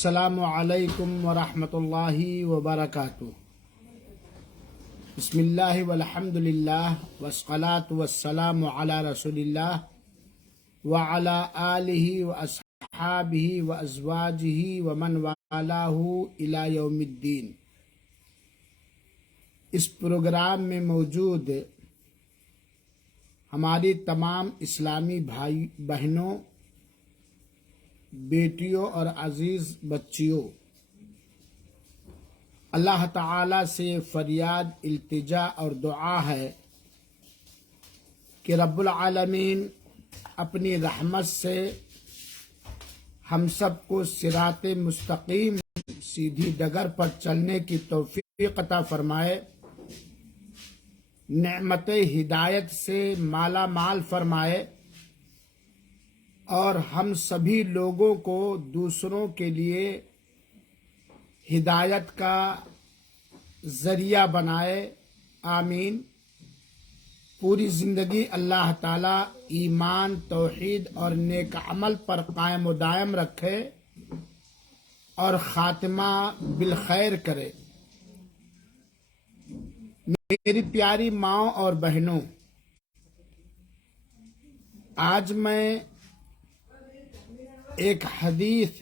السلام علیکم ورحمۃ اللہ وبرکاتہ۔ بسم اللہ والحمد للہ والصلاة والسلام علی رسول اللہ وعلی آلہ واصحابہ وازواجہ ومن والاہ الی یوم الدین۔ اس پروگرام میں موجود ہماری تمام اسلامی بھائی بہنوں، بیٹیوں اور عزیز بچیوں، اللہ تعالی سے فریاد، التجا اور دعا ہے کہ رب العالمین اپنی رحمت سے ہم سب کو صراط مستقیم، سیدھی ڈگر پر چلنے کی توفیق عطا فرمائے، نعمت ہدایت سے مالا مال فرمائے اور ہم سبھی لوگوں کو دوسروں کے لیے ہدایت کا ذریعہ بنائے، آمین۔ پوری زندگی اللہ تعالی ایمان، توحید اور نیک عمل پر قائم و دائم رکھے اور خاتمہ بالخیر کرے۔ میری پیاری ماں اور بہنوں، آج میں ایک حدیث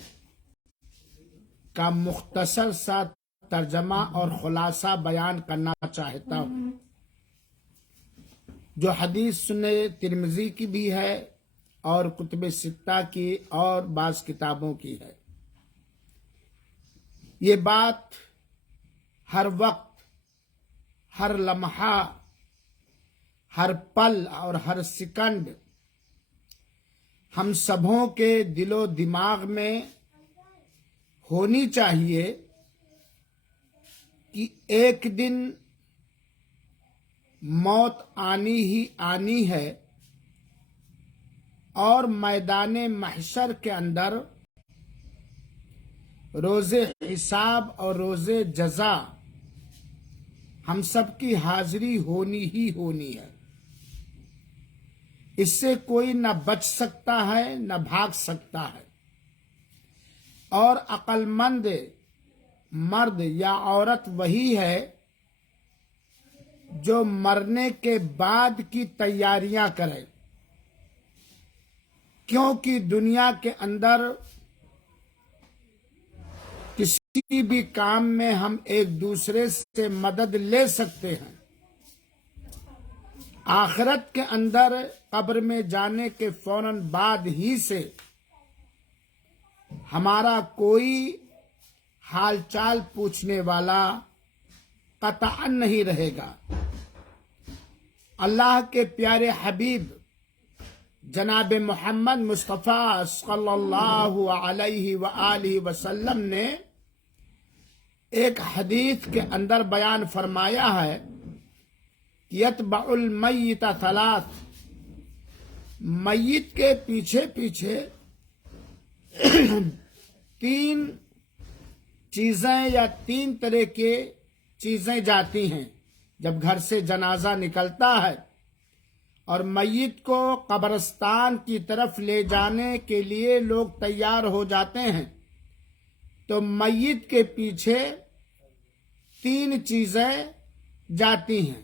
کا مختصر سا ترجمہ اور خلاصہ بیان کرنا چاہتا ہوں، جو حدیث سنن ترمذی کی بھی ہے اور کتب ستہ کی اور بعض کتابوں کی ہے۔ یہ بات ہر وقت، ہر لمحہ، ہر پل اور ہر سیکنڈ ہم سبوں کے دل و دماغ میں ہونی چاہیے کہ ایک دن موت آنی ہی آنی ہے اور میدان محشر کے اندر روز حساب اور روز جزا ہم سب کی حاضری ہونی ہی ہونی ہے۔ اس سے کوئی نہ بچ سکتا ہے نہ بھاگ سکتا ہے، اور عقل مند مرد یا عورت وہی ہے جو مرنے کے بعد کی تیاریاں کرے، کیونکہ دنیا کے اندر کسی بھی کام میں ہم ایک دوسرے سے مدد لے سکتے ہیں، آخرت کے اندر قبر میں جانے کے فوراً بعد ہی سے ہمارا کوئی حال چال پوچھنے والا قطعاً نہیں رہے گا۔ اللہ کے پیارے حبیب جناب محمد مصطفیٰ صلی اللہ علیہ وآلہ وسلم نے ایک حدیث کے اندر بیان فرمایا ہے، یتبع المیت ثلاث، میت کے پیچھے پیچھے تین چیزیں یا تین طرح کے چیزیں جاتی ہیں۔ جب گھر سے جنازہ نکلتا ہے اور میت کو قبرستان کی طرف لے جانے کے لیے لوگ تیار ہو جاتے ہیں، تو میت کے پیچھے تین چیزیں جاتی ہیں۔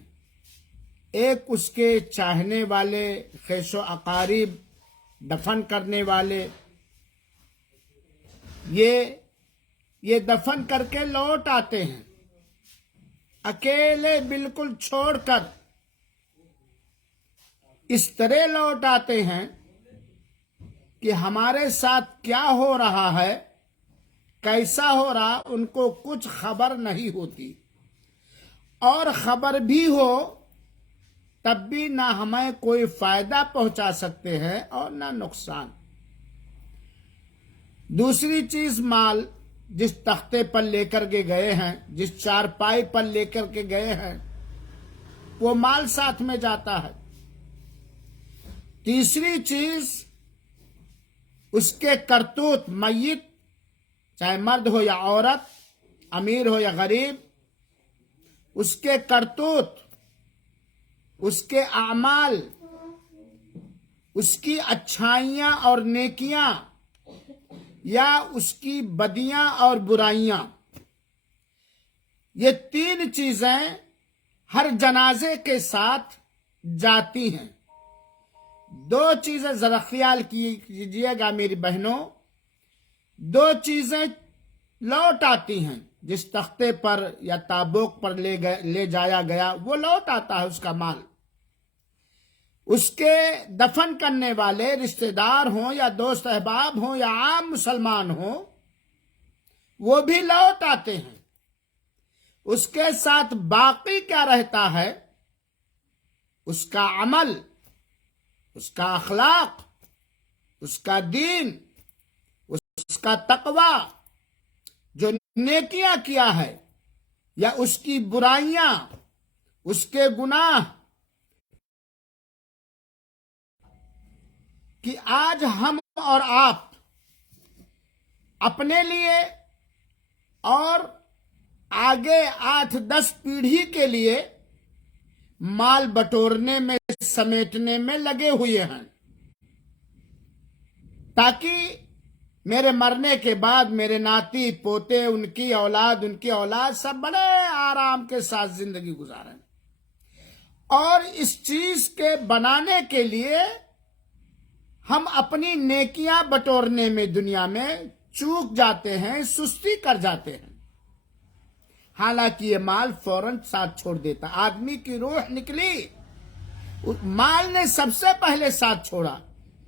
ایک اس کے چاہنے والے، خیش و اقارب، دفن کرنے والے، یہ دفن کر کے لوٹ آتے ہیں، اکیلے بالکل چھوڑ کر اس طرح لوٹ آتے ہیں کہ ہمارے ساتھ کیا ہو رہا ہے، کیسا ہو رہا، ان کو کچھ خبر نہیں ہوتی، اور خبر بھی ہو تب بھی نہ ہمیں کوئی فائدہ پہنچا سکتے ہیں اور نہ نقصان۔ دوسری چیز، مال جس تختے پر لے کر کے گئے ہیں، جس چارپائی پر لے کر کے گئے ہیں، وہ مال ساتھ میں جاتا ہے۔ تیسری چیز، اس کے کرتوت، میت چاہے مرد ہو یا عورت، امیر ہو یا غریب، اس کے کرتوت، اس کے اعمال، اس کی اچھائیاں اور نیکیاں، یا اس کی بدیاں اور برائیاں، یہ تین چیزیں ہر جنازے کے ساتھ جاتی ہیں۔ دو چیزیں ذرا خیال کیجیے گا میری بہنوں، دو چیزیں لوٹ آتی ہیں۔ جس تختے پر یا تابوت پر لے جایا گیا وہ لوٹ آتا ہے، اس کا مال۔ اس کے دفن کرنے والے رشتہ دار ہوں یا دوست احباب ہوں یا عام مسلمان ہوں، وہ بھی لوٹ آتے ہیں۔ اس کے ساتھ باقی کیا رہتا ہے؟ اس کا عمل، اس کا اخلاق، اس کا دین، اس کا تقوی، جو نیکیاں کیا ہے، یا اس کی برائیاں، اس کے گناہ۔ کہ آج ہم اور آپ اپنے لیے اور آگے 8-10 پیڑھی کے لیے مال بٹورنے میں، سمیٹنے میں لگے ہوئے ہیں، تاکہ میرے مرنے کے بعد میرے ناتی پوتے، ان کی اولاد سب بڑے آرام کے ساتھ زندگی گزاریں۔ اور اس چیز کے بنانے کے لیے ہم اپنی نیکیاں بٹورنے میں دنیا میں چوک جاتے ہیں، سستی کر جاتے ہیں۔ حالانکہ یہ مال فوراً ساتھ چھوڑ دیتا۔ آدمی کی روح نکلی، مال نے سب سے پہلے ساتھ چھوڑا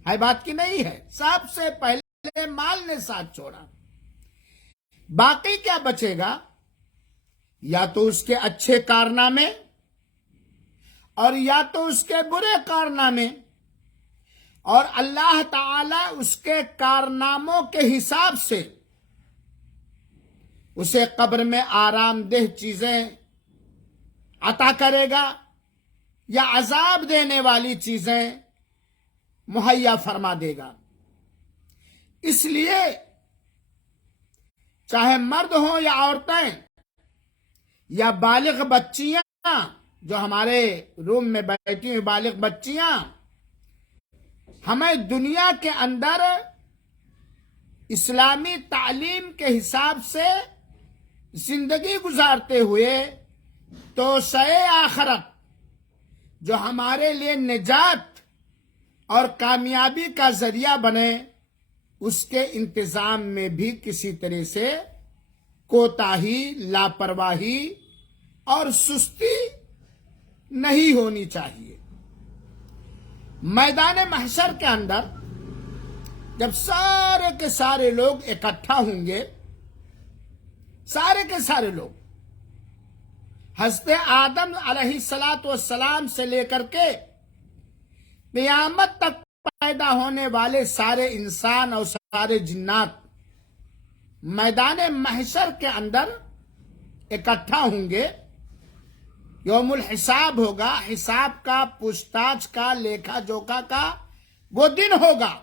ہے، بات کی نہیں ہے، سب سے پہلے مال نے ساتھ چھوڑا۔ باقی کیا بچے گا؟ یا تو اس کے اچھے کارنامے اور یا تو اس کے برے کارنامے، اور اللہ تعالی اس کے کارناموں کے حساب سے اسے قبر میں آرام دہ چیزیں عطا کرے گا یا عذاب دینے والی چیزیں مہیا فرما دے گا۔ اس لیے چاہے مرد ہوں یا عورتیں یا بالغ بچیاں، جو ہمارے روم میں بیٹھی ہوئی بالغ بچیاں، ہمیں دنیا کے اندر اسلامی تعلیم کے حساب سے زندگی گزارتے ہوئے توسعے آخرت، جو ہمارے لیے نجات اور کامیابی کا ذریعہ بنے، اس کے انتظام میں بھی کسی طرح سے کوتاہی، لاپرواہی اور سستی نہیں ہونی چاہیے۔ میدان محشر کے اندر جب سارے کے سارے لوگ اکٹھا ہوں گے، سارے کے سارے لوگ، حضرت آدم علیہ السلام سے لے کر کے قیامت تک پیدا ہونے والے سارے انسان اور سارے جنات میدان محشر کے اندر اکٹھا ہوں گے۔ یوم الحساب ہوگا، حساب کا، پوچھ تاچھ کا، لیکھا جوکھا کا وہ دن ہوگا،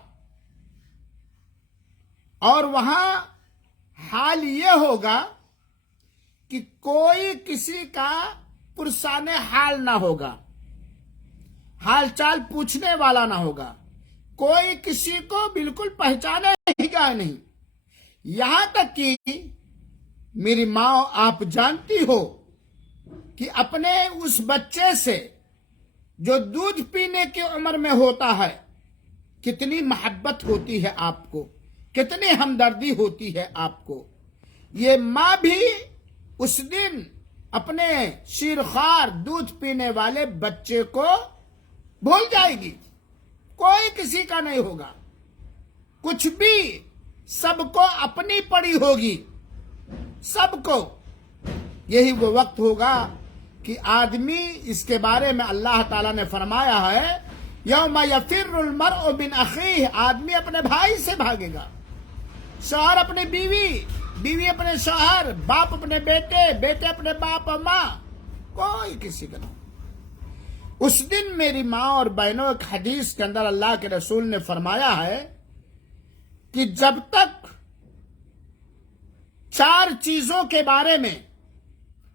اور وہاں حال یہ ہوگا کہ کوئی کسی کا پرسان حال نہ ہوگا، حال چال پوچھنے والا نہ ہوگا، کوئی کسی کو بالکل پہچانے گا نہیں۔ یہاں تک کہ میری ماں، آپ جانتی ہو کہ اپنے اس بچے سے جو دودھ پینے کی عمر میں ہوتا ہے، کتنی محبت ہوتی ہے آپ کو، کتنی ہمدردی ہوتی ہے آپ کو۔ یہ ماں بھی اس دن اپنے شیرخوار دودھ پینے والے بچے کو بھول جائے گی، کوئی کسی کا نہیں ہوگا، کچھ بھی، سب کو اپنی پڑی ہوگی، سب کو۔ یہی وہ وقت ہوگا کہ آدمی، اس کے بارے میں اللہ تعالیٰ نے فرمایا ہے، یوم یفر المرء من اخیہ، آدمی اپنے بھائی سے بھاگے گا، شوہر اپنے بیوی، بیوی اپنے شوہر، باپ اپنے بیٹے، بیٹے اپنے باپ اور ماں، کوئی کسی کا نہیں۔ اس دن میری ماں اور بہنوں، ایک حدیث کے اندر اللہ کے رسول نے فرمایا ہے کہ جب تک 4 چیزوں کے بارے میں،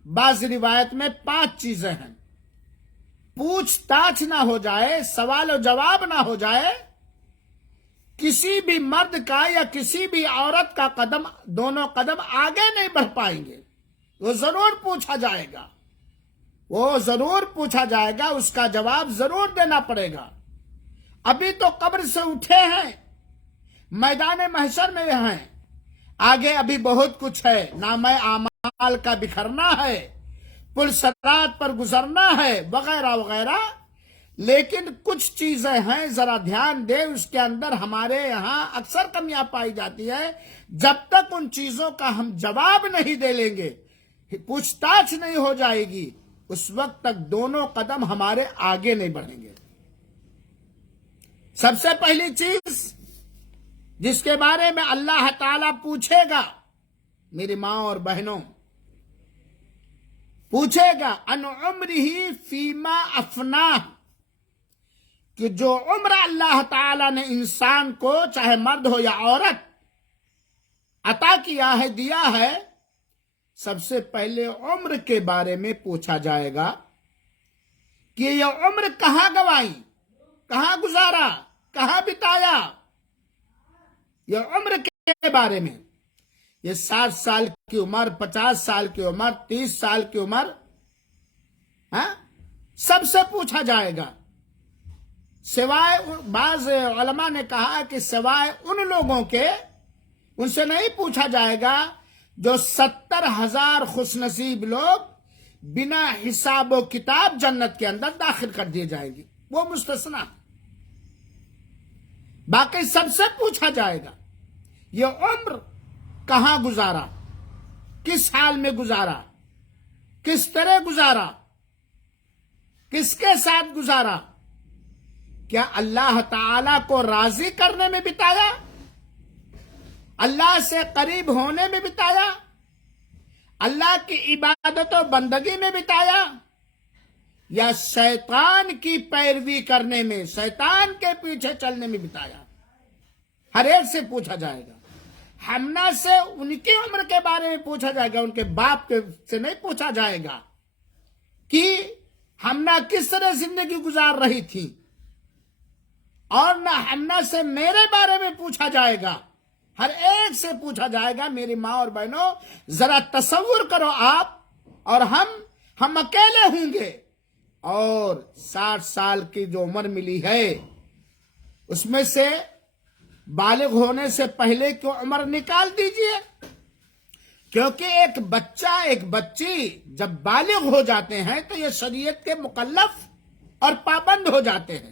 بعض روایت میں 5 چیزیں ہیں، پوچھ تاچھ نہ ہو جائے، سوال و جواب نہ ہو جائے، کسی بھی مرد کا یا کسی بھی عورت کا قدم، دونوں قدم آگے نہیں بڑھ پائیں گے. وہ ضرور پوچھا جائے گا، وہ ضرور پوچھا جائے گا، اس کا جواب ضرور دینا پڑے گا. ابھی تو قبر سے اٹھے ہیں، میدان محشر میں ہیں، آگے ابھی بہت کچھ ہے. نامہ اعمال کا بکھرنا ہے، پل صراط پر گزرنا ہے، وغیرہ وغیرہ. لیکن کچھ چیزیں ہیں، ذرا دھیان دے، اس کے اندر ہمارے یہاں اکثر کمیاں پائی جاتی ہے. جب تک ان چیزوں کا ہم جواب نہیں دے لیں گے، پوچھ تاچھ نہیں ہو جائے گی، اس وقت تک دونوں قدم ہمارے آگے نہیں بڑھیں گے. سب سے پہلی چیز جس کے بارے میں اللہ تعالیٰ پوچھے گا، میری ماں اور بہنوں، پوچھے گا ان عمرہ فیما افناہ، کہ جو عمر اللہ تعالیٰ نے انسان کو، چاہے مرد ہو یا عورت، عطا کیا ہے، دیا ہے، سب سے پہلے عمر کے بارے میں پوچھا جائے گا کہ یہ عمر کہاں گوائی، کہاں گزارا، کہاں بتایا. یہ عمر کے بارے میں، یہ 60 سال کی عمر، 50 سال کی عمر، 30 سال کی عمر، سب سے پوچھا جائے گا. سوائے بعض علماء نے کہا کہ سوائے ان لوگوں کے، ان سے نہیں پوچھا جائے گا جو 70,000 خوش نصیب لوگ بنا حساب و کتاب جنت کے اندر داخل کر دیے جائیں گے، وہ مستثنا. باقی سب سے پوچھا جائے گا یہ عمر کہاں گزارا، کس حال میں گزارا، کس طرح گزارا، کس کے ساتھ گزارا. کیا اللہ تعالی کو راضی کرنے میں بتایا، اللہ سے قریب ہونے میں بتایا، اللہ کی عبادت و بندگی میں بتایا، یا شیطان کی پیروی کرنے میں، شیطان کے پیچھے چلنے میں بتایا؟ ہر ایک سے پوچھا جائے گا. ہمنا سے ان کی عمر کے بارے میں پوچھا جائے گا، ان کے باپ سے نہیں پوچھا جائے گا کہ ہمنا کس طرح زندگی گزار رہی تھی، اور نہ ہمنا سے میرے بارے میں پوچھا جائے گا. ہر ایک سے پوچھا جائے گا. میری ماں اور بہنوں، ذرا تصور کرو، آپ اور ہم اکیلے ہوں گے، اور 60 سال کی جو عمر ملی ہے اس میں سے بالغ ہونے سے پہلے کی عمر نکال دیجئے. کیونکہ ایک بچہ، ایک بچی جب بالغ ہو جاتے ہیں تو یہ شریعت کے مکلف اور پابند ہو جاتے ہیں.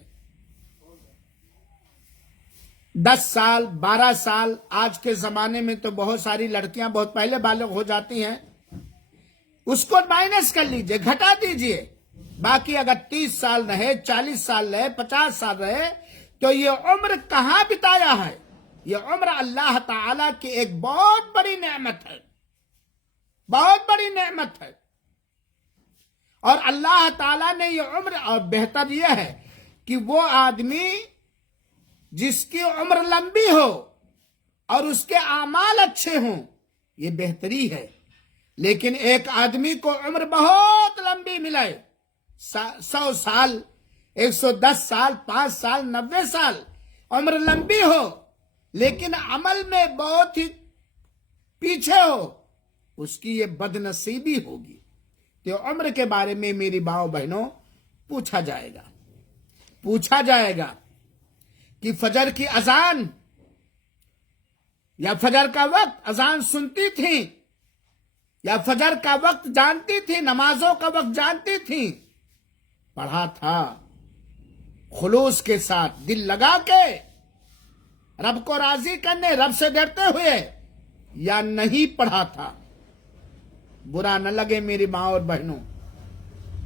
10 سال، 12 سال، آج کے زمانے میں تو بہت ساری لڑکیاں بہت پہلے بالغ ہو جاتی ہیں. اس کو مائنس کر لیجئے، گھٹا دیجئے. باقی اگر 30 سال رہے، 40 سال رہے، 50 سال رہے، تو یہ عمر کہاں بتایا ہے؟ یہ عمر اللہ تعالیٰ کی ایک بہت بڑی نعمت ہے، بہت بڑی نعمت ہے. اور اللہ تعالیٰ نے یہ عمر، اور بہتر یہ ہے کہ وہ آدمی جس کی عمر لمبی ہو اور اس کے اعمال اچھے ہوں، یہ بہتری ہے. لیکن ایک آدمی کو عمر بہت لمبی ملے، 100 سال، 110 سال، 5 سال، 90 سال عمر لمبی ہو، لیکن عمل میں بہت ہی پیچھے ہو، اس کی یہ بد نصیبی ہوگی. تو عمر کے بارے میں میری ماؤں بہنوں پوچھا جائے گا. پوچھا جائے گا کہ فجر کی اذان یا فجر کا وقت اذان سنتی تھی، یا فجر کا وقت جانتی تھی، نمازوں کا وقت جانتی تھی، پڑھا تھا خلوص کے ساتھ، دل لگا کے، رب کو راضی کرنے، رب سے ڈرتے ہوئے، یا نہیں پڑھا تھا؟ برا نہ لگے میری ماں اور بہنوں،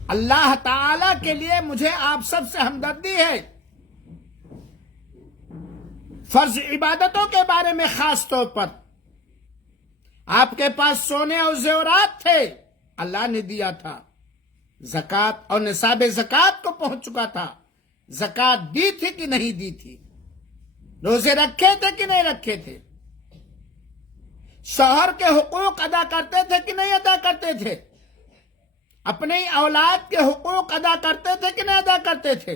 اللہ تعالی کے لیے مجھے آپ سب سے ہمدردی ہے. فرض عبادتوں کے بارے میں خاص طور پر، آپ کے پاس سونے اور زیورات تھے، اللہ نے دیا تھا. زکوٰۃ اور نصاب زکوٰۃ کو پہنچ چکا تھا. زکوٰۃ دی تھی کہ نہیں دی تھی؟ روزے رکھے تھے کہ نہیں رکھے تھے؟ شوہر کے حقوق ادا کرتے تھے کہ نہیں ادا کرتے تھے؟ اپنی اولاد کے حقوق ادا کرتے تھے کہ نہیں ادا کرتے تھے؟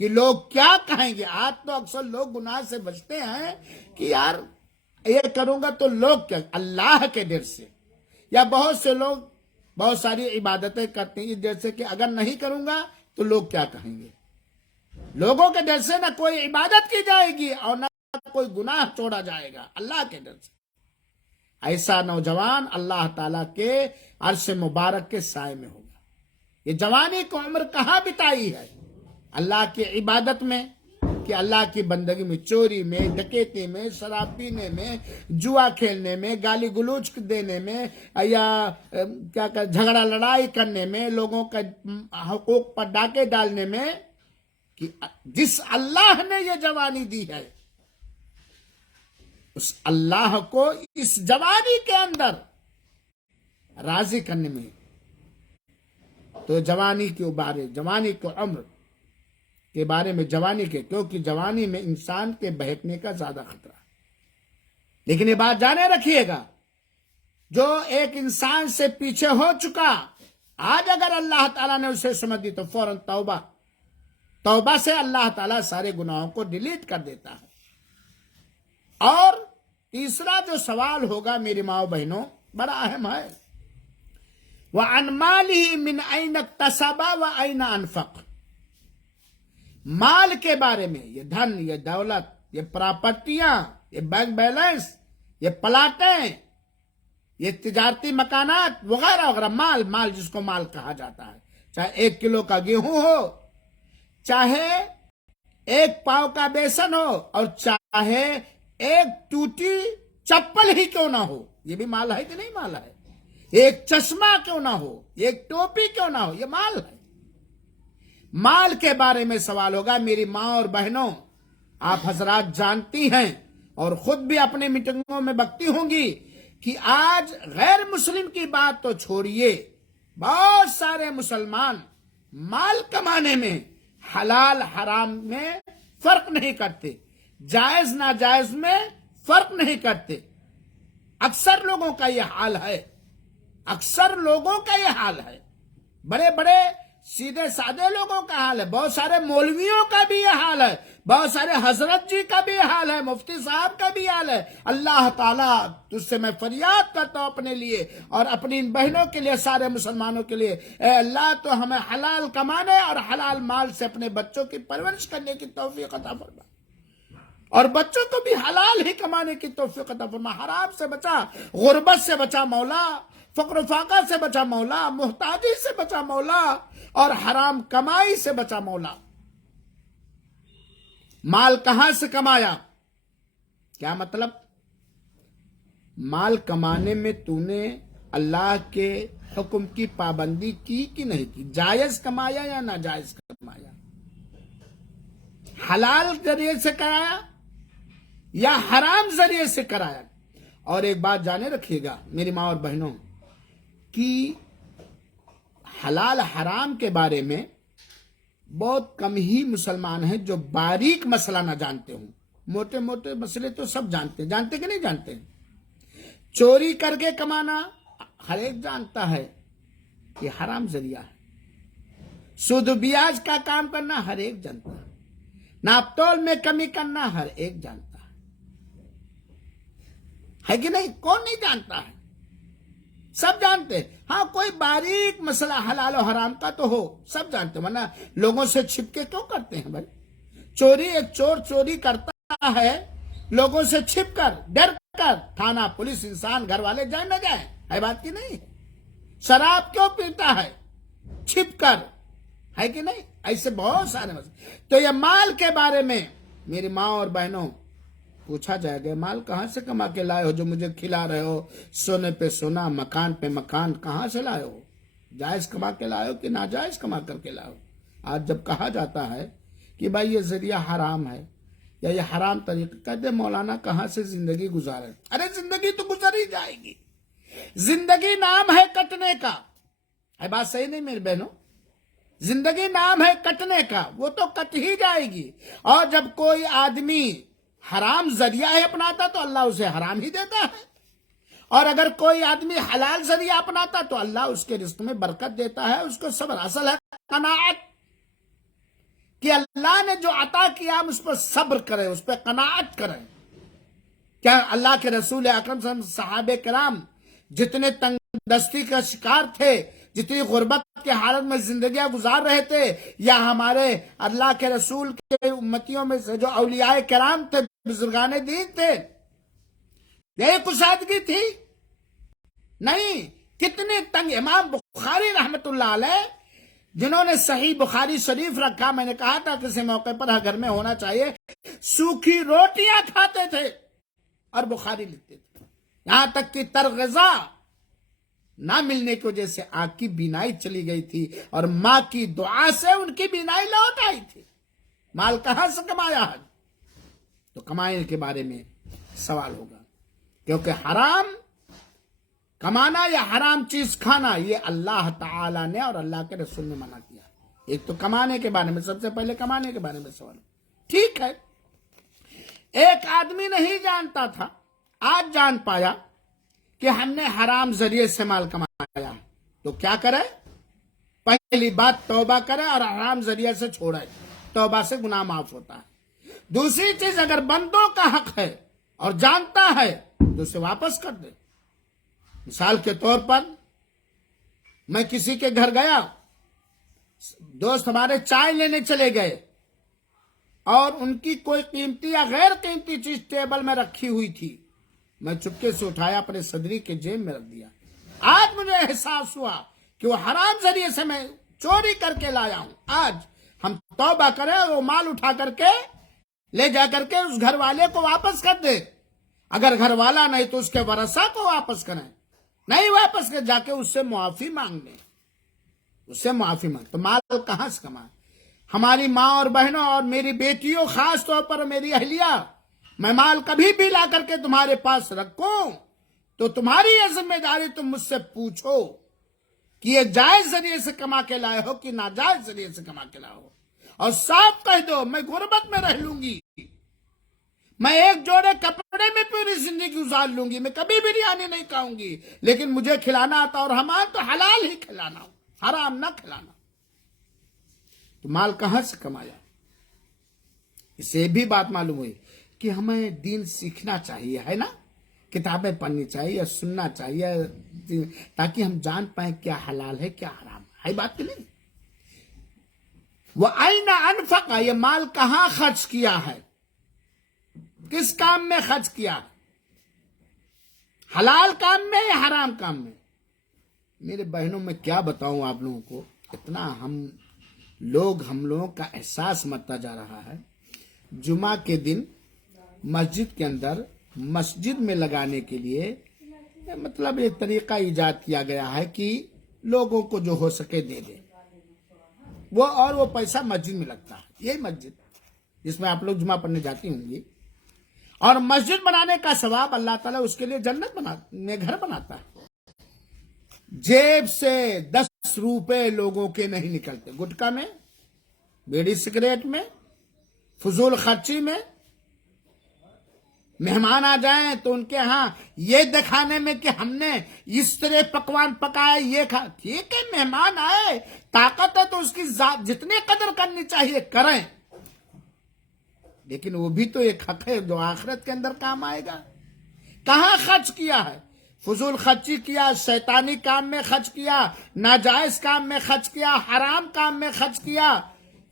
کہ لوگ کیا کہیں گے. آج تو اکثر لوگ گناہ سے بچتے ہیں کہ یار یہ کروں گا تو لوگ کیا, اللہ کے ڈر سے. یا بہت سے لوگ بہت ساری عبادتیں کرتے ہیں اس ڈر سے کہ اگر نہیں کروں گا تو لوگ کیا کہیں گے. لوگوں کے ڈر سے نہ کوئی عبادت کی جائے گی اور نہ کوئی گناہ چھوڑا جائے گا, اللہ کے ڈر سے. ایسا نوجوان اللہ تعالیٰ کے عرش مبارک کے سائے میں ہوگا. یہ جوانی کو عمر کہاں بتائی ہے؟ اللہ کی عبادت میں, کہ اللہ کی بندگی میں, چوری میں, ڈکیتی میں, شراب پینے میں, جوا کھیلنے میں, گالی گلوچ دینے میں, یا کیا کہ جھگڑا لڑائی کرنے میں, لوگوں کا حقوق پر ڈاکے ڈالنے میں. کہ جس اللہ نے یہ جوانی دی ہے اس اللہ کو اس جوانی کے اندر راضی کرنے میں. تو جوانی کے بارے, جوانی کو عمر کے بارے میں, جوانی کے, کیونکہ جوانی میں انسان کے بہکنے کا زیادہ خطرہ ہے. لیکن یہ بات جانے رکھیے گا, جو ایک انسان سے پیچھے ہو چکا, آج اگر اللہ تعالیٰ نے اسے سمجھ دی تو فوراً توبہ, توبہ سے اللہ تعالیٰ سارے گناہوں کو ڈیلیٹ کر دیتا ہے. اور تیسرا جو سوال ہوگا میری ماؤں بہنوں بڑا اہم ہے, وَعَنْ مَالِهِ مِنْ أَيْنَ اكْتَسَبَ وَأَيْنَ أَنْفَقَ. مال کے بارے میں, یہ دھن, یہ دولت, یہ پراپرٹیاں, یہ بینک بیلنس, یہ پلاٹیں, یہ تجارتی مکانات وغیرہ وغیرہ, مال, مال جس کو مال کہا جاتا ہے, چاہے 1 کلو کا گیہوں ہو, چاہے 1 پاؤ کا بیسن ہو, اور چاہے 1 ٹوٹی چپل ہی کیوں نہ ہو, یہ بھی مال ہے کہ نہیں مال ہے. 1 چشمہ کیوں نہ ہو, 1 ٹوپی کیوں نہ ہو, یہ مال ہے. مال کے بارے میں سوال ہوگا. میری ماں اور بہنوں, آپ حضرات جانتی ہیں اور خود بھی اپنے میٹنگوں میں بکتی ہوں گی کہ آج غیر مسلم کی بات تو چھوڑیے, بہت سارے مسلمان مال کمانے میں حلال حرام میں فرق نہیں کرتے, جائز ناجائز میں فرق نہیں کرتے. اکثر لوگوں کا یہ حال ہے, اکثر لوگوں کا یہ حال ہے, بڑے بڑے سیدھے سادے لوگوں کا حال ہے, بہت سارے مولویوں کا بھی یہ حال ہے, بہت سارے حضرت جی کا بھی یہ حال ہے, مفتی صاحب کا بھی حال ہے. اللہ تعالیٰ تجھ سے میں فریاد کرتا ہوں اپنے لیے اور اپنی ان بہنوں کے لیے, سارے مسلمانوں کے لیے, اے اللہ تو ہمیں حلال کمانے اور حلال مال سے اپنے بچوں کی پرورش کرنے کی توفیق عطا فرما, اور بچوں کو بھی حلال ہی کمانے کی توفیق عطا فرما. حرام سے بچا, غربت سے بچا مولا, فقر و فاقہ سے بچا مولا, محتاجی سے بچا مولا, اور حرام کمائی سے بچا مولا. مال کہاں سے کمایا, کیا مطلب؟ مال کمانے میں تو نے اللہ کے حکم کی پابندی کی کہ نہیں کی, جائز کمایا یا ناجائز کمایا, حلال ذریعے سے کرایا یا حرام ذریعے سے کرایا. اور ایک بات جانے رکھیے گا میری ماں اور بہنوں, کہ حلال حرام کے بارے میں بہت کم ہی مسلمان ہیں جو باریک مسئلہ نہ جانتے ہوں. موٹے موٹے مسئلے تو سب جانتے ہیں, جانتے کہ نہیں جانتے؟ چوری کر کے کمانا ہر ایک جانتا ہے یہ حرام ذریعہ ہے, سود و بیاج کا کام کرنا ہر ایک جانتا ہے, ناپ تول میں کمی کرنا ہر ایک جانتا ہے کہ نہیں؟ کون نہیں جانتا ہے, سب جانتے ہیں. ہاں کوئی باریک مسئلہ حلال و حرام کا تو ہو, سب جانتے ہیں, ورنہ لوگوں سے چھپ کے کیوں کرتے ہیں بھائی؟ چوری, ایک چور چوری کرتا ہے لوگوں سے چھپ کر, ڈر کر, تھانہ پولیس انسان گھر والے جائیں نہ جائیں, ہے بات کی نہیں؟ شراب کیوں پیتا ہے؟ چھپ کر, ہے کہ نہیں؟ ایسے بہت سارے مسئلے. تو یہ مال کے بارے میں میری ماں اور بہنوں پوچھا جائے گا, مال کہاں سے کما کے لائے ہو جو مجھے کھلا رہے ہو, سونے پہ سونا, مکان پہ مکان, کہاں سے لائے ہو؟ جائز کما کے لائے ہو کہ ناجائز کما کر کے لائے ہو؟ آج جب کہا جاتا ہے کہ بھائی یہ ذریعہ حرام ہے یا یہ حرام طریقہ, کہتے مولانا کہاں سے زندگی گزارے؟ ارے زندگی تو گزر ہی جائے گی, زندگی نام ہے کٹنے کا, ہے بات صحیح نہیں میری بہنوں؟ زندگی نام ہے کٹنے کا, وہ تو کٹ ہی جائے گی. اور جب کوئی آدمی حرام ذریعہ ہے اپناتا تو اللہ اسے حرام ہی دیتا ہے, اور اگر کوئی آدمی حلال ذریعہ اپناتا تو اللہ اس کے رزق میں برکت دیتا ہے, اس کو صبر. اصل ہے قناعت. کہ اللہ نے جو عطا کیا ہم اس پر صبر کریں، اس پہ قناعت کریں۔ کیا اللہ کے رسول اکرم صلی اللہ علیہ وسلم، صحابہ کرام جتنے تنگ دستی کا شکار تھے، جتنی غربت کے حالت میں زندگیاں گزار رہے تھے، یا ہمارے اللہ کے رسول کے امتیوں میں سے جو اولیاء کرام تھے، بزرگان دین تھے، یہ کشادگی تھی؟ نہیں۔ کتنے تنگ، امام بخاری رحمت اللہ علیہ جنہوں نے صحیح بخاری شریف رکھا، میں نے کہا تھا کسی موقع پر گھر میں ہونا چاہیے، سوکھی روٹیاں کھاتے تھے اور بخاری لکھتے تھے، یہاں تک کہ ترغذا نہ ملنے کی وجہ سے آنکھ کی بینائی چلی گئی تھی، اور ماں کی دعا سے ان کی بینائی لوٹ آئی تھی۔ مال کہاں سے کمایا ہے؟ تو کمانے کے بارے میں سوال ہوگا، کیونکہ حرام کمانا یا حرام چیز کھانا یہ اللہ تعالیٰ نے اور اللہ کے رسول نے منع کیا۔ ایک تو کمانے کے بارے میں، سب سے پہلے کمانے کے بارے میں سوال۔ ٹھیک ہے، ایک آدمی نہیں جانتا تھا، آج جان پایا کہ ہم نے حرام ذریعے سے مال کمایا، تو کیا کرے؟ پہلی بات توبہ کرے اور حرام ذریعے سے چھوڑے، توبہ سے گناہ معاف ہوتا ہے۔ دوسری چیز، اگر بندوں کا حق ہے اور جانتا ہے تو اسے واپس کر دے۔ مثال کے طور پر، میں کسی کے گھر گیا، دوست ہمارے چائے لینے چلے گئے، اور ان کی کوئی قیمتی یا غیر قیمتی چیز ٹیبل میں رکھی ہوئی تھی، میں چپکے سے اٹھایا، اپنے صدری کے جیب میں رکھ دیا۔ آج مجھے احساس ہوا کہ وہ حرام ذریعے سے میں چوری کر کے لایا ہوں۔ آج ہم توبہ کریں اور وہ مال اٹھا کر کے لے جا کر کے اس گھر والے کو واپس کر دے۔ اگر گھر والا نہیں تو اس کے ورثہ کو واپس کریں، نہیں واپس کر جا کے اس سے معافی مانگ لیں، اس سے معافی مانگ۔ تو مال کہاں سے کمائیں؟ ہماری ماں اور بہنوں اور میری بیٹیوں، خاص طور پر میری اہلیہ، میں مال کبھی بھی لا کر کے تمہارے پاس رکھوں تو تمہاری یہ ذمہ داری، تم مجھ سے پوچھو کہ یہ جائز ذریعے سے کما کے لائے ہو کہ ناجائز ذریعے سے کما کے لائے ہو، اور صاف کہہ دو میں غربت میں رہ لوں گی، میں ایک جوڑے کپڑے میں پوری زندگی گزار لوں گی، میں کبھی بریانی نہیں کھاؤں گی، لیکن مجھے کھلانا آتا، اور ہمارا تو حلال ہی کھلانا ہو، حرام نہ کھلانا۔ تو مال کہاں سے کمایا؟ اسے بھی بات معلوم ہوئی کہ ہمیں دین سیکھنا چاہیے، ہے نا، کتابیں پڑھنی چاہیے، سننا چاہیے، تاکہ ہم جان پائیں کیا حلال ہے کیا حرام ہے بات کہ نہیں۔ وَأَيْنَ أَنفَقَ، یہ مال کہاں خرچ کیا ہے، کس کام میں خرچ کیا، حلال کام میں یا حرام کام میں؟ میرے بہنوں میں کیا بتاؤں آپ لوگوں کو، اتنا ہم لوگوں کا احساس مرتا جا رہا ہے۔ جمعہ کے دن مسجد کے اندر، مسجد میں لگانے کے لیے مطلب ایک طریقہ ایجاد کیا گیا ہے کہ لوگوں کو جو ہو سکے دے دے، وہ پیسہ مسجد میں لگتا ہے۔ یہی مسجد جس میں آپ لوگ جمعہ پڑھنے جاتی ہوں گی، اور مسجد بنانے کا ثواب اللہ تعالیٰ اس کے لیے جنت میں گھر بناتا ہے۔ جیب سے 10 روپے لوگوں کے نہیں نکلتے، گٹکا میں، بیڑی سگریٹ میں، فضول خرچی میں۔ مہمان آ جائیں تو ان کے ہاں یہ دکھانے میں کہ ہم نے اس طرح پکوان پکائے، یہ کھا، ٹھیک ہے، مہمان آئے، طاقت ہے تو اس کی جتنے قدر کرنی چاہیے کریں، لیکن وہ بھی تو ایک حق ہے جو آخرت کے اندر کام آئے گا۔ کہاں خرچ کیا ہے؟ فضول خرچی کیا، شیطانی کام میں خرچ کیا، ناجائز کام میں خرچ کیا، حرام کام میں خرچ کیا،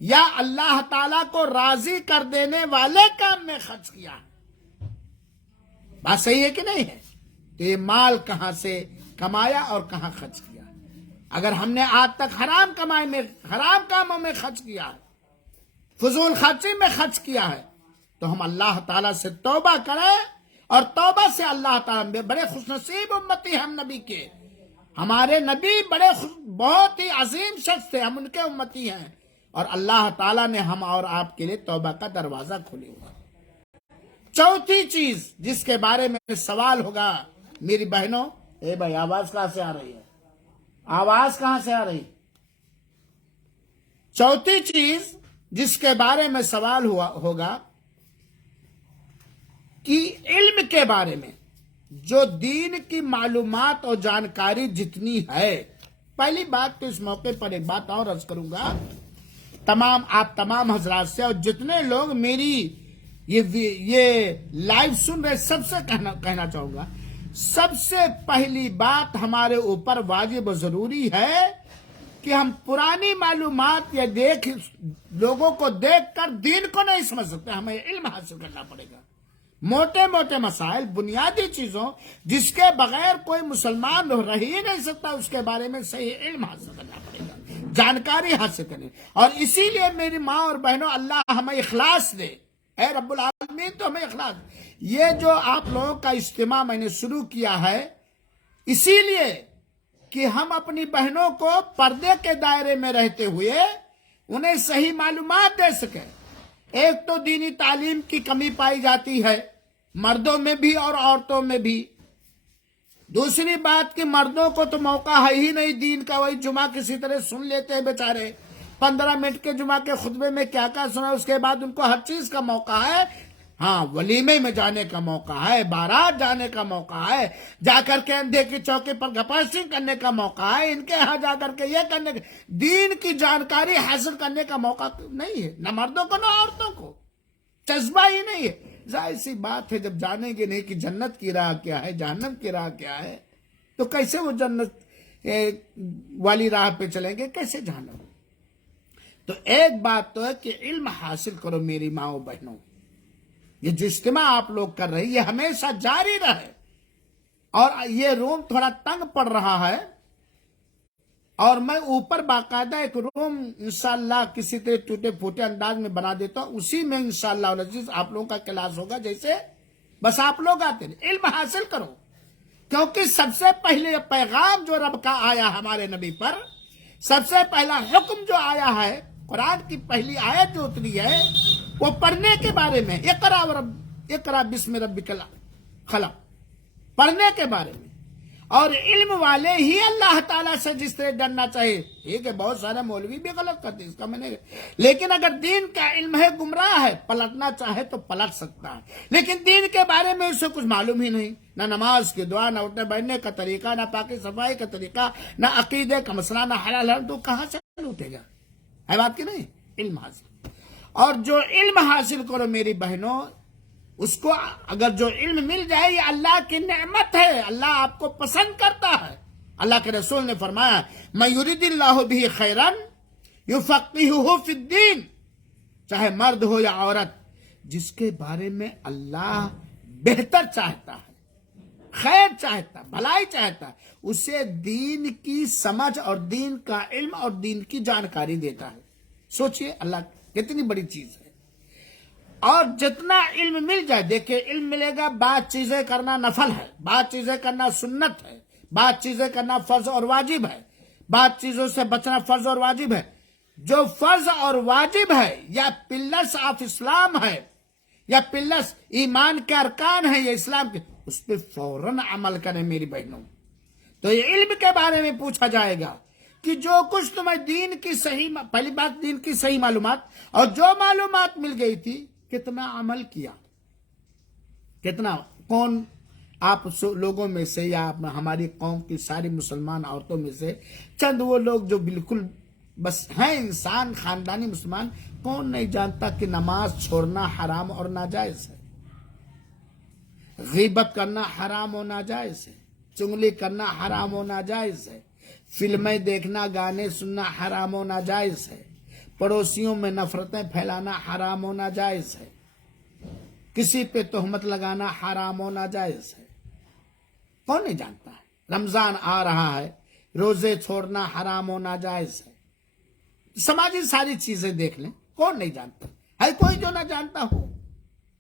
یا اللہ تعالیٰ کو راضی کر دینے والے کام میں خرچ کیا؟ بات صحیح ہے کہ نہیں ہے؟ تو یہ مال کہاں سے کمایا اور کہاں خرچ کیا؟ اگر ہم نے آج تک حرام کمائی میں، حرام کاموں میں خرچ کیا ہے، فضول خرچی میں خرچ کیا ہے، تو ہم اللہ تعالیٰ سے توبہ کریں، اور توبہ سے اللہ تعالیٰ، بڑے خوش نصیب امتی ہم نبی کے، ہمارے نبی بہت ہی عظیم شخص تھے، ہم ان کے امتی ہیں، اور اللہ تعالیٰ نے ہم اور آپ کے لیے توبہ کا دروازہ کھولے ہوا۔ چوتھی چیز جس کے بارے میں سوال ہوگا میری بہنوں، اے بھائی آواز کہاں سے آ رہی ہے؟ آواز کہاں سے آ رہی؟ چوتھی چیز جس کے بارے میں سوال ہوگا کہ علم کے بارے میں، جو دین کی معلومات اور جانکاری جتنی ہے۔ پہلی بات تو اس موقع پر ایک بات اور عرض کروں گا آپ تمام حضرات سے اور جتنے لوگ میری یہ لائیو سن رہے سب سے کہنا چاہوں گا، سب سے پہلی بات ہمارے اوپر واجب و ضروری ہے کہ ہم پرانی معلومات یا لوگوں کو دیکھ کر دین کو نہیں سمجھ سکتے، ہمیں علم حاصل کرنا پڑے گا۔ موٹے موٹے مسائل، بنیادی چیزوں جس کے بغیر کوئی مسلمان رہ ہی نہیں سکتا، اس کے بارے میں صحیح علم حاصل کرنا پڑے گا، جانکاری حاصل کریں۔ اور اسی لیے میری ماں اور بہنوں، اللہ ہمیں اخلاص دے، اے رب العالمین تو ہمیں اخلاص دے۔ یہ جو آپ لوگوں کا اجتماع میں نے شروع کیا ہے، اسی لیے کہ ہم اپنی بہنوں کو پردے کے دائرے میں رہتے ہوئے انہیں صحیح معلومات دے سکیں۔ ایک تو دینی تعلیم کی کمی پائی جاتی ہے، مردوں میں بھی اور عورتوں میں بھی۔ دوسری بات کہ مردوں کو تو موقع ہے ہی نہیں دین کا، وہی جمعہ کسی طرح سن لیتے ہیں بیچارے، 15 منٹ کے جمعہ کے خطبے میں کیا کیا سنا، اس کے بعد ان کو ہر چیز کا موقع ہے۔ ہاں، ولیمے میں جانے کا موقع ہے، بارات جانے کا موقع ہے، جا کر کے اندھے کی چوکی پر گپاسٹنگ کرنے کا موقع ہے، ان کے ہاں جا کر کے یہ کرنے کا، دین کی جانکاری حاصل کرنے کا موقع نہیں ہے، نہ مردوں کو نہ عورتوں کو، جذبہ ہی نہیں ہے۔ ظاہر سی بات ہے، جب جانیں گے نہیں کہ جنت کی راہ کیا ہے، جہنم کی راہ کیا ہے، تو کیسے وہ جنت والی راہ پہ چلیں گے، کیسے جانیں؟ تو ایک بات تو ہے کہ علم حاصل کرو میری ماں و بہنوں۔ یہ جو اجتماع آپ لوگ کر رہے ہیں یہ ہمیشہ جاری رہے، اور یہ روم تھوڑا تنگ پڑ رہا ہے، اور میں اوپر باقاعدہ ایک روم انشاءاللہ کسی طرح ٹوٹے پھوٹے انداز میں بنا دیتا ہوں، اسی میں انشاءاللہ العزیز آپ لوگوں کا کلاس ہوگا، جیسے بس آپ لوگ آتے ہیں، علم حاصل کرو، کیونکہ سب سے پہلے پیغام جو رب کا آیا ہمارے نبی پر، سب سے پہلا حکم جو آیا ہے، قرآن کی پہلی آیت جو اتری ہے وہ پڑھنے کے بارے میں، اقرا بسم ربک خلق، پڑھنے کے بارے میں۔ اور علم والے ہی اللہ تعالیٰ سے جس طرح ڈرنا چاہیے، ٹھیک ہے بہت سارے مولوی بھی غلط کرتے اس کا میں نے، لیکن اگر دین کا علم ہے، گمراہ ہے، پلٹنا چاہے تو پلٹ سکتا ہے، لیکن دین کے بارے میں اسے کچھ معلوم ہی نہیں، نہ نماز کی دعا، نہ اٹھنے بیٹھنے کا طریقہ، نہ پاکی صفائی کا طریقہ، نہ عقیدے کا مسئلہ، نہ حلال حرام، تو کہاں سے اٹھے گا؟ ہے بات کی نہیں؟ علم حاصل، اور جو علم حاصل کرو میری بہنوں، اس کو اگر جو علم مل جائے، یہ اللہ کی نعمت ہے، اللہ آپ کو پسند کرتا ہے۔ اللہ کے رسول نے فرمایا، مَن یُرِدِ اللَّهُ بِهِ خَيْرًا یُفَقِّهُهُ فِی الدِّین، چاہے مرد ہو یا عورت، جس کے بارے میں اللہ بہتر چاہتا ہے، خیر چاہتا ہے، بھلائی چاہتا ہے، اسے دین کی سمجھ اور دین کا علم اور دین کی جانکاری دیتا ہے۔ سوچئے اللہ کتنی بڑی چیز ہے۔ اور جتنا علم مل جائے، دیکھیں علم ملے گا، بعض چیزیں کرنا نفل ہے، بعض چیزیں کرنا سنت ہے، بعض چیزیں کرنا فرض اور واجب ہے، بعض چیزوں سے بچنا فرض اور واجب ہے۔ جو فرض اور واجب ہے یا پلرس آف اسلام ہے، یا پلرس ایمان کے ارکان ہیں، یا اسلام کے، اس پہ فوراً عمل کریں میری بہنوں۔ تو یہ علم کے بارے میں پوچھا جائے گا کہ جو کچھ تمہیں دین کی صحیح، پہلی بات دین کی صحیح معلومات، اور جو معلومات مل گئی تھی کتنا عمل کیا، کتنا، کون آپ لوگوں میں سے یا ہماری قوم کی ساری مسلمان عورتوں میں سے چند وہ لوگ جو بالکل بس ہیں انسان، خاندانی مسلمان، کون نہیں جانتا کہ نماز چھوڑنا حرام اور ناجائز ہے، غیبت کرنا حرام و ناجائز ہے، چغلی کرنا حرام و ناجائز ہے، فلمیں دیکھنا، گانے سننا حرام و ناجائز ہے، پڑوسیوں میں نفرتیں پھیلانا حرام و ناجائز ہے، کسی پہ تہمت لگانا حرام و ناجائز ہے۔ کون نہیں جانتا ہے؟ رمضان آ رہا ہے، روزے چھوڑنا حرام و ناجائز ہے، سماجی ساری چیزیں دیکھ لیں، کون نہیں جانتا ہے؟ کوئی جو نہ جانتا ہو،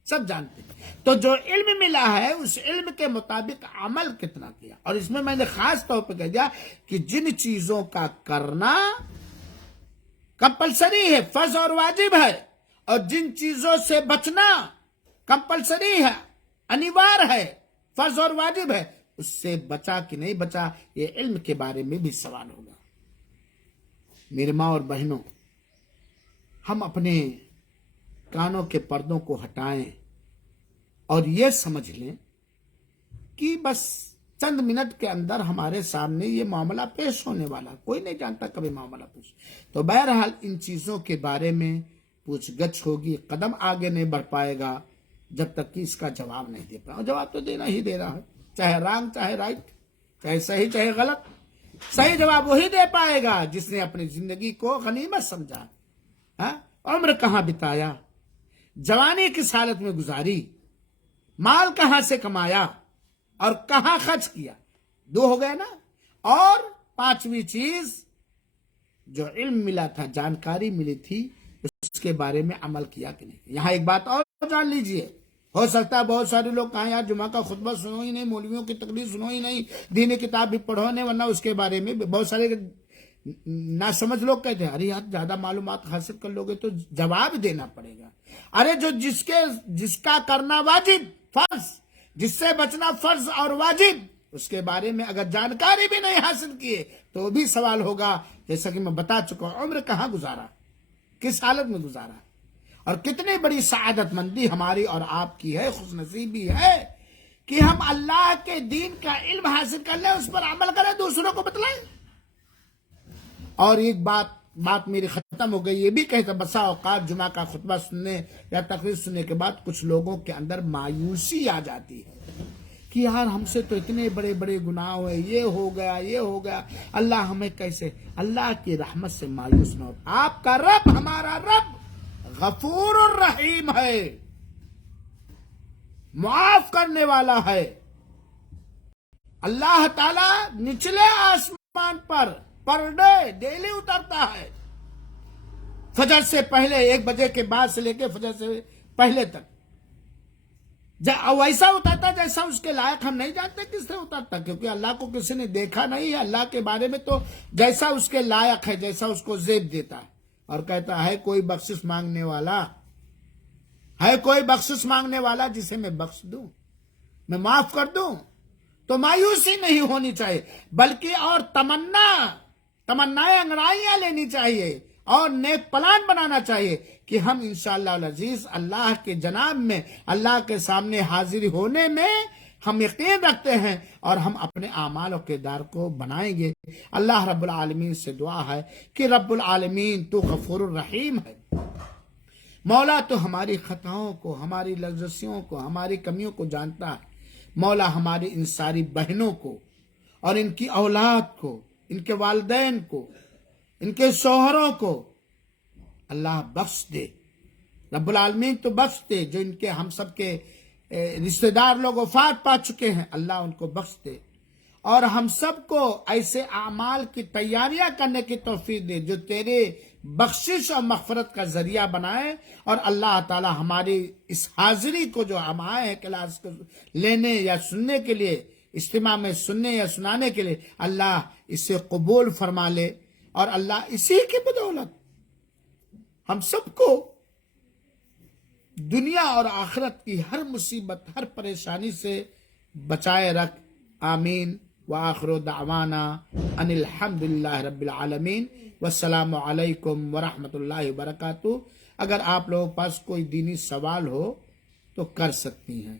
سب جانتے ہیں۔ تو جو علم ملا ہے اس علم کے مطابق عمل کتنا کیا، اور اس میں میں نے خاص طور پہ کہہ دیا کہ جن چیزوں کا کرنا کمپلسری ہے، فرض اور واجب ہے، اور جن چیزوں سے بچنا کمپلسری ہے، انیوار ہے، فرض اور واجب ہے، اس سے بچا کہ نہیں بچا، یہ علم کے بارے میں بھی سوال ہوگا۔ میرے ماں اور بہنوں، ہم اپنے کانوں کے پردوں کو ہٹائیں اور یہ سمجھ لیں کہ بس چند منٹ کے اندر ہمارے سامنے یہ معاملہ پیش ہونے والا، کوئی نہیں جانتا کبھی معاملہ پیش. تو بہرحال ان چیزوں کے بارے میں پوچھ گچھ ہوگی، قدم آگے نہیں بڑھ پائے گا جب تک کہ اس کا جواب نہیں دے پائے. جواب تو دینا ہی دے رہا ہے، چاہے رانگ چاہے رائٹ، چاہے صحیح چاہے غلط. صحیح جواب وہی دے پائے گا جس نے اپنی زندگی کو غنیمت سمجھا، عمر کہاں بتایا، جوانی کس حالت میں گزاری، مال کہاں سے کمایا اور کہاں خرچ کیا. 2 ہو گئے نا. اور 5ویں چیز جو علم ملا تھا، جانکاری ملی تھی، اس کے بارے میں عمل کیا کہ نہیں. یہاں ایک بات اور جان لیجئے، ہو سکتا ہے بہت سارے لوگ کہیں یار جمعہ کا خطبہ سنو ہی نہیں، مولویوں کی تقریر سنو ہی نہیں، دینی کتاب بھی پڑھو نہیں، ورنہ اس کے بارے میں بہت سارے ناسمجھ لوگ کہتے ہیں ارے یار زیادہ معلومات حاصل کر لو گے تو جواب دینا پڑے گا. ارے جو جس کا کرنا واجب فرض، جس سے بچنا فرض اور واجب، اس کے بارے میں اگر جانکاری بھی نہیں حاصل کیے تو بھی سوال ہوگا. جیسا کہ میں بتا چکا ہوں، عمر کہاں گزارا، کس حالت میں گزارا، اور کتنی بڑی سعادت مندی ہماری اور آپ کی ہے، خوش نصیبی ہے کہ ہم اللہ کے دین کا علم حاصل کر لیں، اس پر عمل کریں، دوسروں کو بتلائیں. اور ایک بات میری ختم ہو گئی، یہ بھی کہتا بسا اوقات جمعہ کا خطبہ سننے یا تقریر سننے کے بعد کچھ لوگوں کے اندر مایوسی آ جاتی ہے کہ یار ہم سے تو اتنے بڑے بڑے گناہ ہوئے، یہ ہو گیا، اللہ ہمیں کیسے. اللہ کی رحمت سے مایوس نہ ہو. آپ کا رب، ہمارا رب غفور الرحیم ہے، معاف کرنے والا ہے. اللہ تعالی نچلے آسمان پر ڈے ڈیلی اترتا ہے، فجر سے پہلے 1 بجے کے بعد سے لے کے فجر سے پہلے تک. ویسا اترتا جیسا اس کے لائق. ہم نہیں جانتے کس سے اترتا، کیونکہ اللہ کو کسی نے دیکھا نہیں ہے. اللہ کے بارے میں تو جیسا اس کے لائق ہے، جیسا اس کو زیب دیتا ہے. اور کہتا ہے کوئی بخشش مانگنے والا جسے میں بخش دوں، میں معاف کر دوں. تو مایوسی نہیں ہونی چاہیے، بلکہ اور تمنائیں انگڑائیاں لینی چاہیے اور نیک پلان بنانا چاہیے کہ ہم انشاءاللہ العزیز اللہ کے جناب میں، اللہ کے سامنے حاضر ہونے میں ہم یقین رکھتے ہیں اور ہم اپنے اعمال و کردار کو بنائیں گے. اللہ رب العالمین سے دعا ہے کہ رب العالمین تو غفور الرحیم ہے. مولا تو ہماری خطاؤں کو، ہماری لغزشوں کو، ہماری کمیوں کو جانتا ہے. مولا ہماری ان ساری بہنوں کو اور ان کی اولاد کو، ان کے والدین کو، ان کے شوہروں کو اللہ بخش دے. رب العالمین تو بخش دے. جو ان کے ہم سب کے رشتہ دار لوگ وفات پا چکے ہیں، اللہ ان کو بخش دے. اور ہم سب کو ایسے اعمال کی تیاریاں کرنے کی توفیق دے جو تیرے بخشش اور مغفرت کا ذریعہ بنائے. اور اللہ تعالی ہماری اس حاضری کو جو ہم آئے ہیں کلاس کو لینے یا سننے کے لیے، اجتماع میں سننے یا سنانے کے لیے، اللہ اسے قبول فرما لے. اور اللہ اسی کی بدولت ہم سب کو دنیا اور آخرت کی ہر مصیبت، ہر پریشانی سے بچائے رکھ. آمین. وآخر دعوانا ان الحمدللہ رب العالمین. والسلام علیکم ورحمۃ اللہ وبرکاتہ. اگر آپ لوگوں کے پاس کوئی دینی سوال ہو تو کر سکتی ہیں.